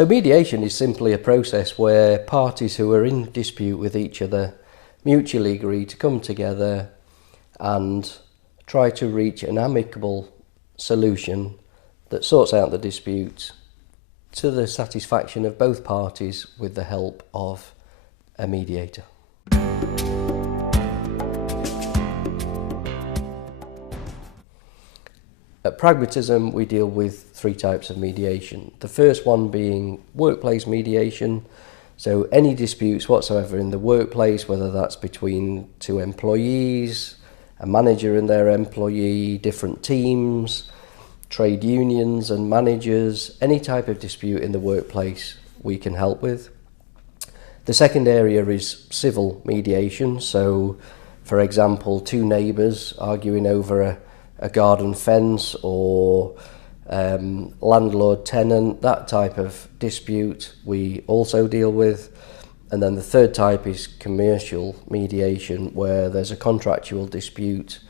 So mediation is simply a process where parties who are in dispute with each other mutually agree to come together and try to reach an amicable solution that sorts out the dispute to the satisfaction of both parties with the help of a mediator. At Pragmatism, we deal with three types of mediation. The first one being workplace mediation. So any disputes whatsoever in the workplace, whether that's between two employees, a manager and their employee, different teams, trade unions and managers, any type of dispute in the workplace we can help with. The second area is civil mediation. So, for example, two neighbours arguing over a garden fence or landlord-tenant, that type of dispute we also deal with. And then the third type is commercial mediation, where there's a contractual dispute,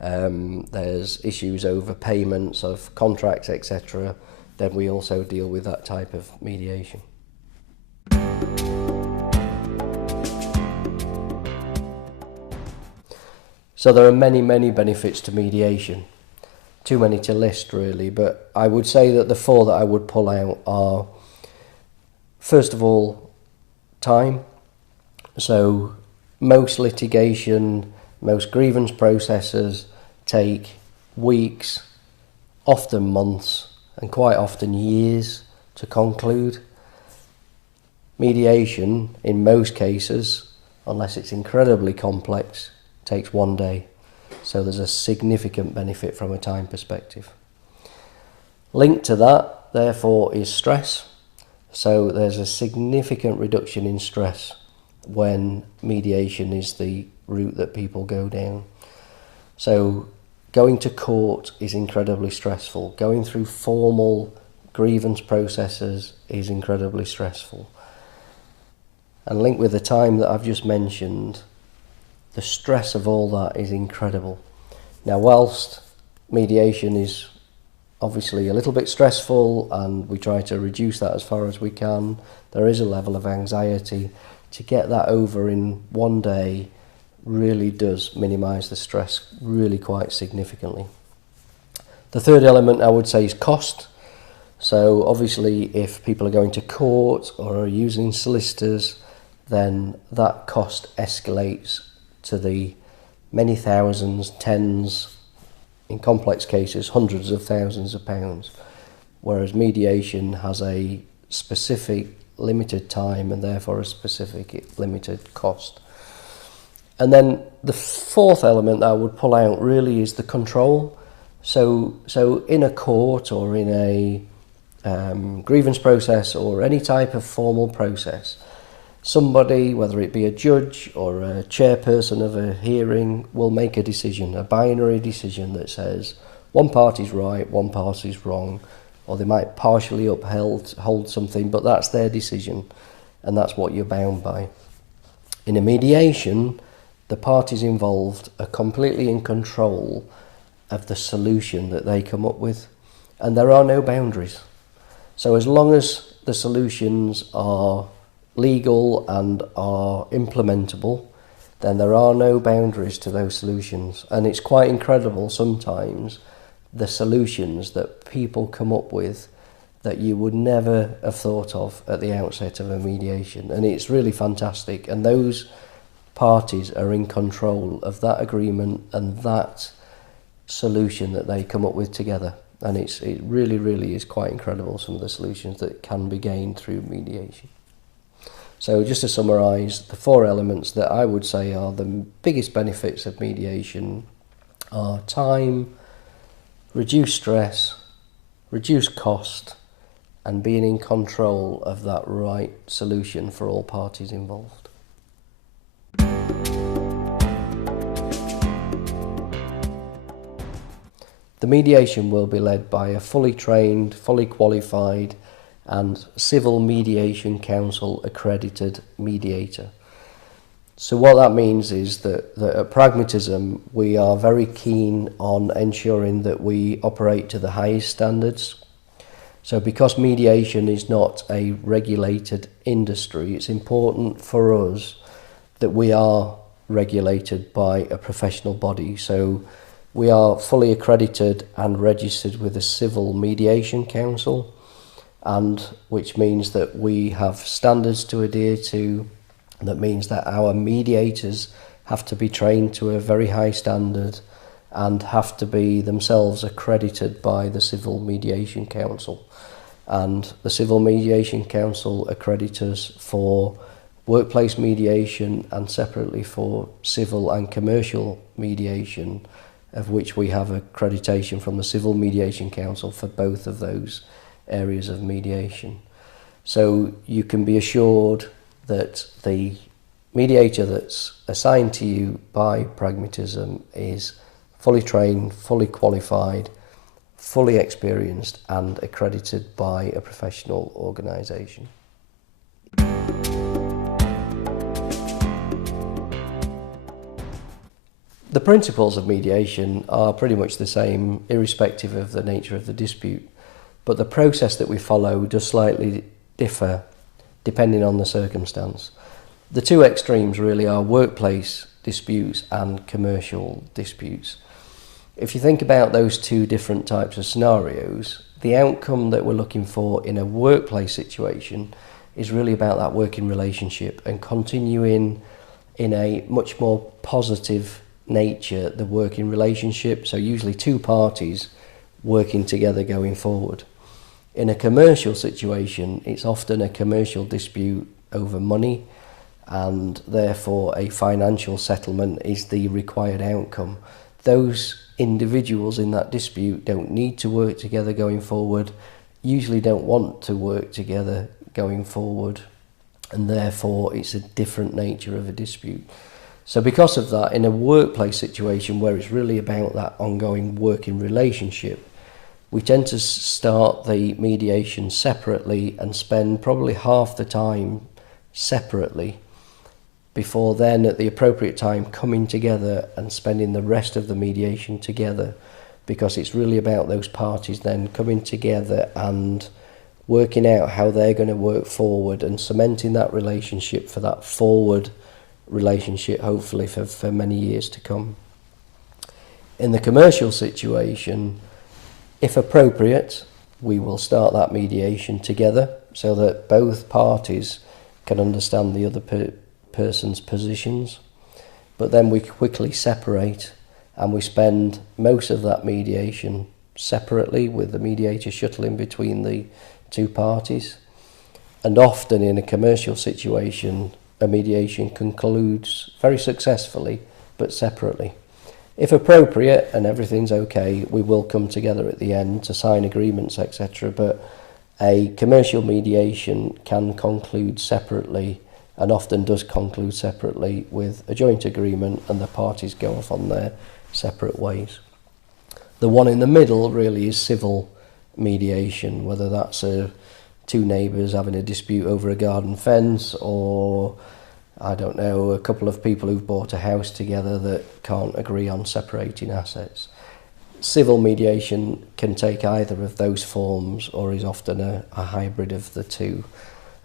there's issues over payments of contracts, etc. Then we also deal with that type of mediation. So there are many, many benefits to mediation. Too many to list really, but I would say that the four that I would pull out are, first of all, time. So most litigation, most grievance processes take weeks, often months, and quite often years to conclude. Mediation, in most cases, unless it's incredibly complex, takes one day. So there's a significant benefit from a time perspective. Linked to that, therefore, is stress. So there's a significant reduction in stress when mediation is the route that people go down. So going to court is incredibly stressful. Going through formal grievance processes is incredibly stressful. And linked with the time that I've just mentioned, the stress of all that is incredible. Now, whilst mediation is obviously a little bit stressful and we try to reduce that as far as we can, there is a level of anxiety. To get that over in one day really does minimise the stress really quite significantly. The third element I would say is cost. So obviously if people are going to court or are using solicitors, then that cost escalates to the many thousands, tens, in complex cases, hundreds of thousands of pounds, whereas mediation has a specific limited time and therefore a specific limited cost. And then the fourth element that I would pull out really is the control. So in a court or in a grievance process or any type of formal process, somebody, whether it be a judge or a chairperson of a hearing, will make a decision, a binary decision that says one party's right, one party's wrong, or they might partially hold something, but that's their decision, and that's what you're bound by. In a mediation, the parties involved are completely in control of the solution that they come up with, and there are no boundaries. So as long as the solutions are legal and are implementable, then there are no boundaries to those solutions. And it's quite incredible sometimes the solutions that people come up with that you would never have thought of at the outset of a mediation. And it's really fantastic. And those parties are in control of that agreement and that solution that they come up with together. And it really, really is quite incredible, some of the solutions that can be gained through mediation. So just to summarise, the four elements that I would say are the biggest benefits of mediation are time, reduce stress, reduce cost, and being in control of that right solution for all parties involved. The mediation will be led by a fully trained, fully qualified and Civil Mediation Council accredited mediator. So what that means is that at Pragmatism we are very keen on ensuring that we operate to the highest standards. So because mediation is not a regulated industry, it's important for us that we are regulated by a professional body. So we are fully accredited and registered with a Civil Mediation Council, and which means that we have standards to adhere to. That means that our mediators have to be trained to a very high standard and have to be themselves accredited by the Civil Mediation Council. And the Civil Mediation Council accredits us for workplace mediation and separately for civil and commercial mediation, of which we have accreditation from the Civil Mediation Council for both of those areas of mediation. So you can be assured that the mediator that's assigned to you by Pragmatism is fully trained, fully qualified, fully experienced and accredited by a professional organisation. The principles of mediation are pretty much the same, irrespective of the nature of the dispute, but the process that we follow does slightly differ depending on the circumstance. The two extremes really are workplace disputes and commercial disputes. If you think about those two different types of scenarios, the outcome that we're looking for in a workplace situation is really about that working relationship and continuing in a much more positive nature the working relationship, so usually two parties working together going forward. In a commercial situation, it's often a commercial dispute over money, and therefore a financial settlement is the required outcome. Those individuals in that dispute don't need to work together going forward, usually don't want to work together going forward, and therefore it's a different nature of a dispute. So because of that, in a workplace situation where it's really about that ongoing working relationship, we tend to start the mediation separately and spend probably half the time separately before then at the appropriate time coming together and spending the rest of the mediation together, because it's really about those parties then coming together and working out how they're going to work forward and cementing that relationship for that forward relationship, hopefully for many years to come. In the commercial situation, if appropriate, we will start that mediation together so that both parties can understand the other person's positions, but then we quickly separate and we spend most of that mediation separately with the mediator shuttling between the two parties. And often in a commercial situation, a mediation concludes very successfully but separately. If appropriate and everything's okay, we will come together at the end to sign agreements, etc. But a commercial mediation can conclude separately, and often does conclude separately with a joint agreement, and the parties go off on their separate ways. The one in the middle really is civil mediation, whether that's two neighbours having a dispute over a garden fence, or I don't know, a couple of people who've bought a house together that can't agree on separating assets. Civil mediation can take either of those forms or is often a hybrid of the two.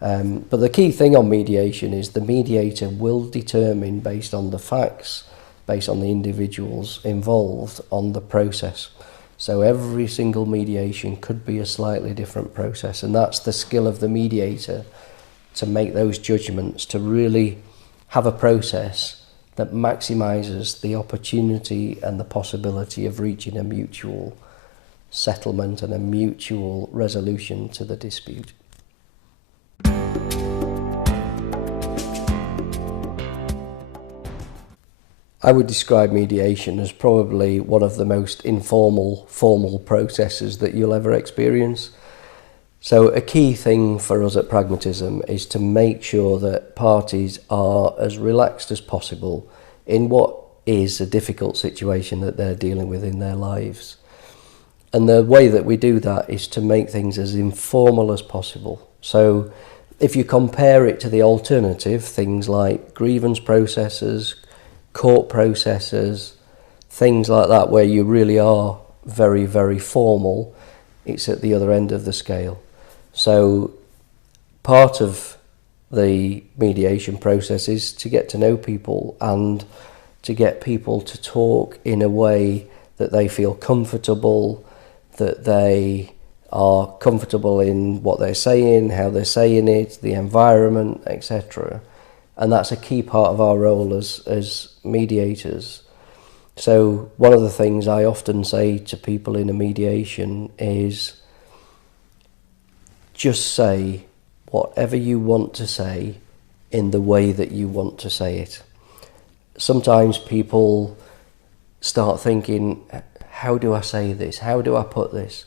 But the key thing on mediation is the mediator will determine, based on the facts, based on the individuals involved, on the process. So every single mediation could be a slightly different process, and that's the skill of the mediator, to make those judgments, to really have a process that maximises the opportunity and the possibility of reaching a mutual settlement and a mutual resolution to the dispute. I would describe mediation as probably one of the most informal, formal processes that you'll ever experience. So a key thing for us at Pragmatism is to make sure that parties are as relaxed as possible in what is a difficult situation that they're dealing with in their lives. And the way that we do that is to make things as informal as possible. So if you compare it to the alternative, things like grievance processes, court processes, things like that, where you really are very, very formal, it's at the other end of the scale. So part of the mediation process is to get to know people and to get people to talk in a way that they feel comfortable, that they are comfortable in what they're saying, how they're saying it, the environment, etc. And that's a key part of our role as mediators. So one of the things I often say to people in a mediation is just say whatever you want to say in the way that you want to say it. Sometimes people start thinking, how do I say this? How do I put this?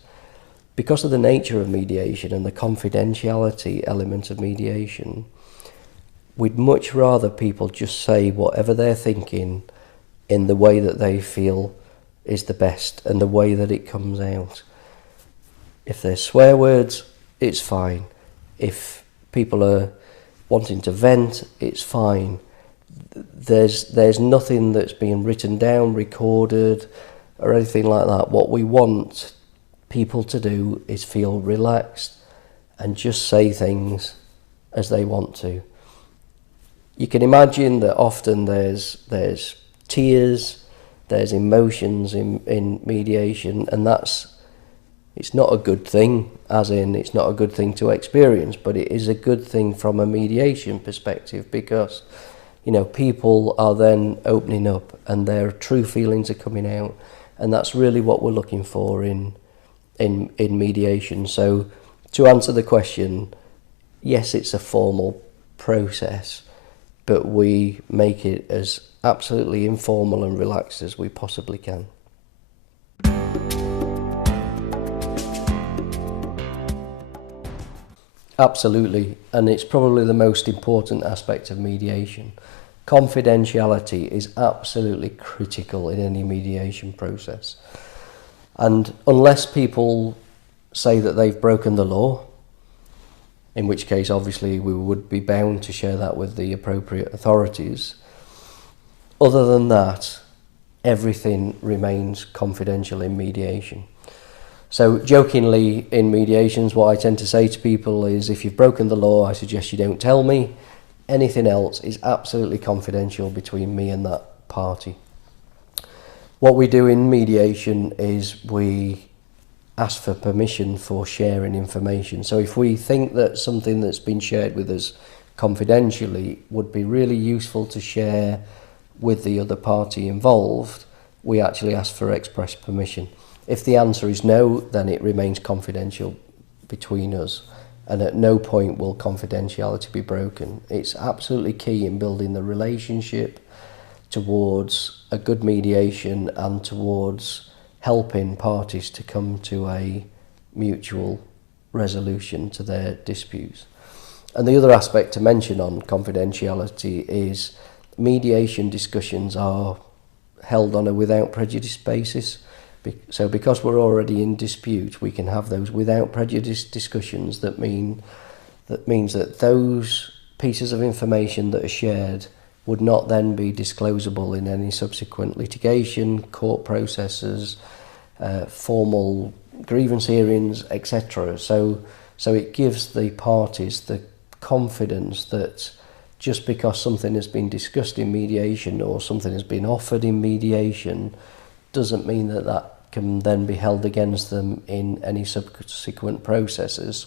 Because of the nature of mediation and the confidentiality element of mediation, we'd much rather people just say whatever they're thinking in the way that they feel is the best and the way that it comes out. If there's swear words, it's fine. If people are wanting to vent, it's fine. There's nothing that's being written down, recorded, or anything like that. What we want people to do is feel relaxed and just say things as they want to. You can imagine that often there's tears, there's emotions in mediation, and it's not a good thing, as in it's not a good thing to experience, but it is a good thing from a mediation perspective, because people are then opening up and their true feelings are coming out, and that's really what we're looking for in mediation. So to answer the question, yes, it's a formal process, but we make it as absolutely informal and relaxed as we possibly can. Absolutely, and it's probably the most important aspect of mediation. Confidentiality is absolutely critical in any mediation process. And unless people say that they've broken the law, in which case obviously we would be bound to share that with the appropriate authorities, other than that, everything remains confidential in mediation. So jokingly in mediations, what I tend to say to people is, if you've broken the law, I suggest you don't tell me. Anything else is absolutely confidential between me and that party. What we do in mediation is we ask for permission for sharing information. So if we think that something that's been shared with us confidentially would be really useful to share with the other party involved, we actually ask for express permission. If the answer is no, then it remains confidential between us, and at no point will confidentiality be broken. It's absolutely key in building the relationship towards a good mediation and towards helping parties to come to a mutual resolution to their disputes. And the other aspect to mention on confidentiality is mediation discussions are held on a without prejudice basis. So because we're already in dispute, we can have those without prejudice discussions. That means that those pieces of information that are shared would not then be disclosable in any subsequent litigation, court processes, formal grievance hearings, etc. So it gives the parties the confidence that just because something has been discussed in mediation or something has been offered in mediation doesn't mean that that can then be held against them in any subsequent processes,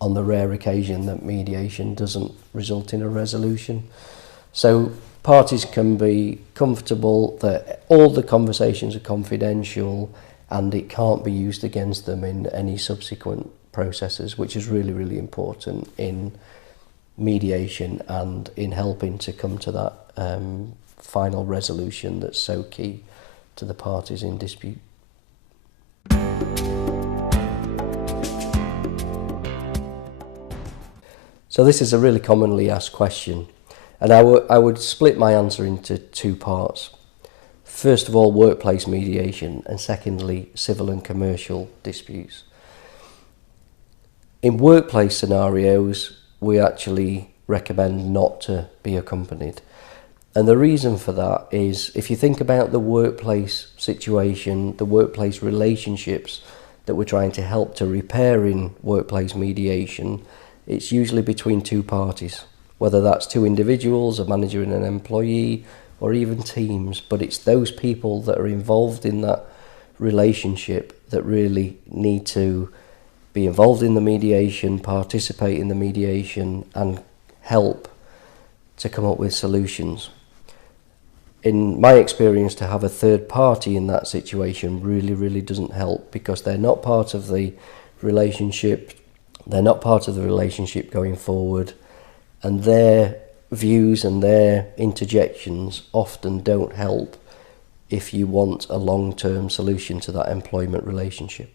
on the rare occasion that mediation doesn't result in a resolution. So parties can be comfortable that all the conversations are confidential and it can't be used against them in any subsequent processes, which is really, really important in mediation and in helping to come to that final resolution that's so key to the parties in dispute. So this is a really commonly asked question, and I would split my answer into two parts. First of all, workplace mediation, and secondly, civil and commercial disputes. In workplace scenarios, we actually recommend not to be accompanied. And the reason for that is, if you think about the workplace situation, the workplace relationships that we're trying to help to repair in workplace mediation, it's usually between two parties, whether that's two individuals, a manager and an employee, or even teams. But it's those people that are involved in that relationship that really need to be involved in the mediation, participate in the mediation, and help to come up with solutions. In my experience, to have a third party in that situation really doesn't help, because they're not part of the relationship, they're not part of the relationship going forward, and their views and their interjections often don't help if you want a long-term solution to that employment relationship.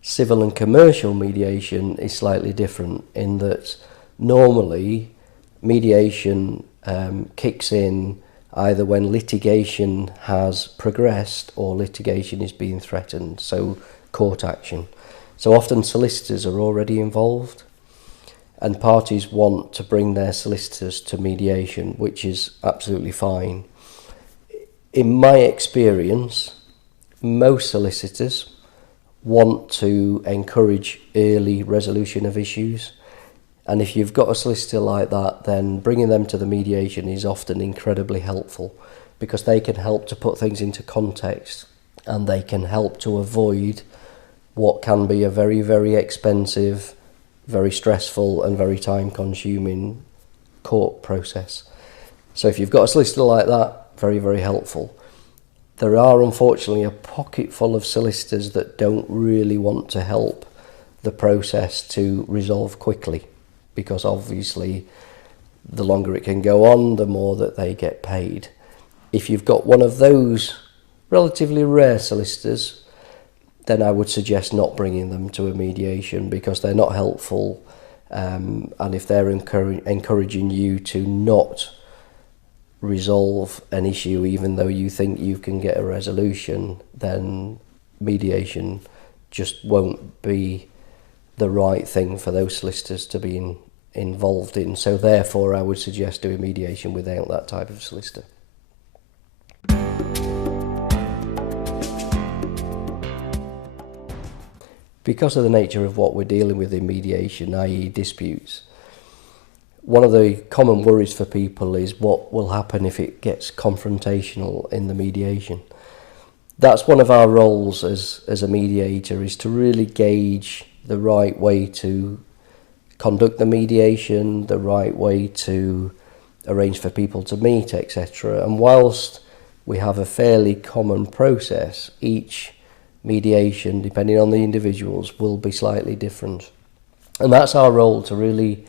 Civil and commercial mediation is slightly different in that normally mediation kicks in either when litigation has progressed or litigation is being threatened, so court action. So often solicitors are already involved, and parties want to bring their solicitors to mediation, which is absolutely fine. In my experience, most solicitors want to encourage early resolution of issues. And if you've got a solicitor like that, then bringing them to the mediation is often incredibly helpful, because they can help to put things into context, and they can help to avoid what can be a very expensive, very stressful and very time-consuming court process. So if you've got a solicitor like that, very helpful. There are unfortunately a pocket full of solicitors that don't really want to help the process to resolve quickly, because obviously the longer it can go on, the more that they get paid. If you've got one of those relatively rare solicitors, then I would suggest not bringing them to a mediation, because they're not helpful, and if they're encouraging you to not resolve an issue even though you think you can get a resolution, then mediation just won't be the right thing for those solicitors to be involved in. So therefore I would suggest doing mediation without that type of solicitor. Because of the nature of what we're dealing with in mediation, i.e. disputes, one of the common worries for people is what will happen if it gets confrontational in the mediation. That's one of our roles as a mediator, is to really gauge the right way to conduct the mediation, the right way to arrange for people to meet, etc. And whilst we have a fairly common process, each mediation, depending on the individuals, will be slightly different. And that's our role, to really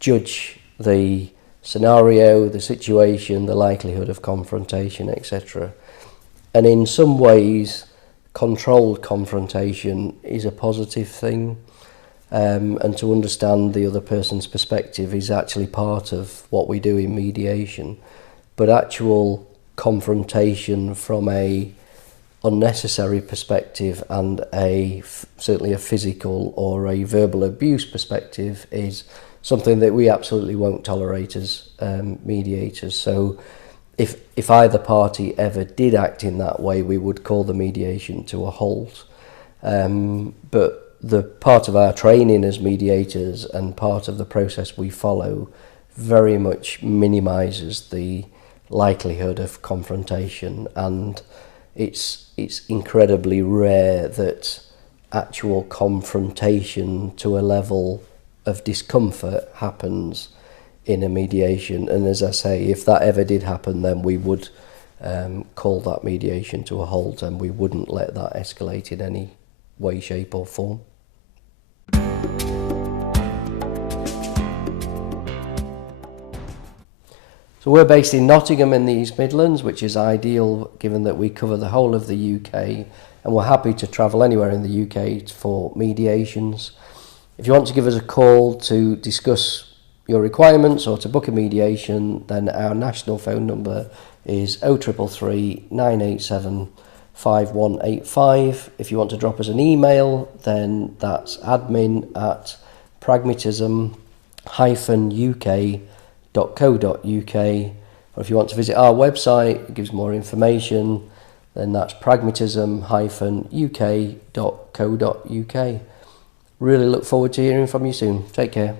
judge the scenario, the situation, the likelihood of confrontation, etc. And in some ways, controlled confrontation is a positive thing, and to understand the other person's perspective is actually part of what we do in mediation. But actual confrontation from a unnecessary perspective and certainly a physical or a verbal abuse perspective is something that we absolutely won't tolerate as mediators. So if either party ever did act in that way, we would call the mediation to a halt. But the part of our training as mediators and part of the process we follow very much minimises the likelihood of confrontation, and it's incredibly rare that actual confrontation to a level of discomfort happens in a mediation. And as I say, if that ever did happen, then we would call that mediation to a halt, and we wouldn't let that escalate in any way, shape or form. So we're based in Nottingham in the East Midlands, which is ideal given that we cover the whole of the UK, and we're happy to travel anywhere in the UK for mediations. If you want to give us a call to discuss your requirements or to book a mediation, then our national phone number is 0333 987 5185. If you want to drop us an email, then that's admin@pragmatism-uk.co.uk. Or if you want to visit our website, it gives more information. then that's pragmatism-uk.co.uk. Really look forward to hearing from you soon. Take care.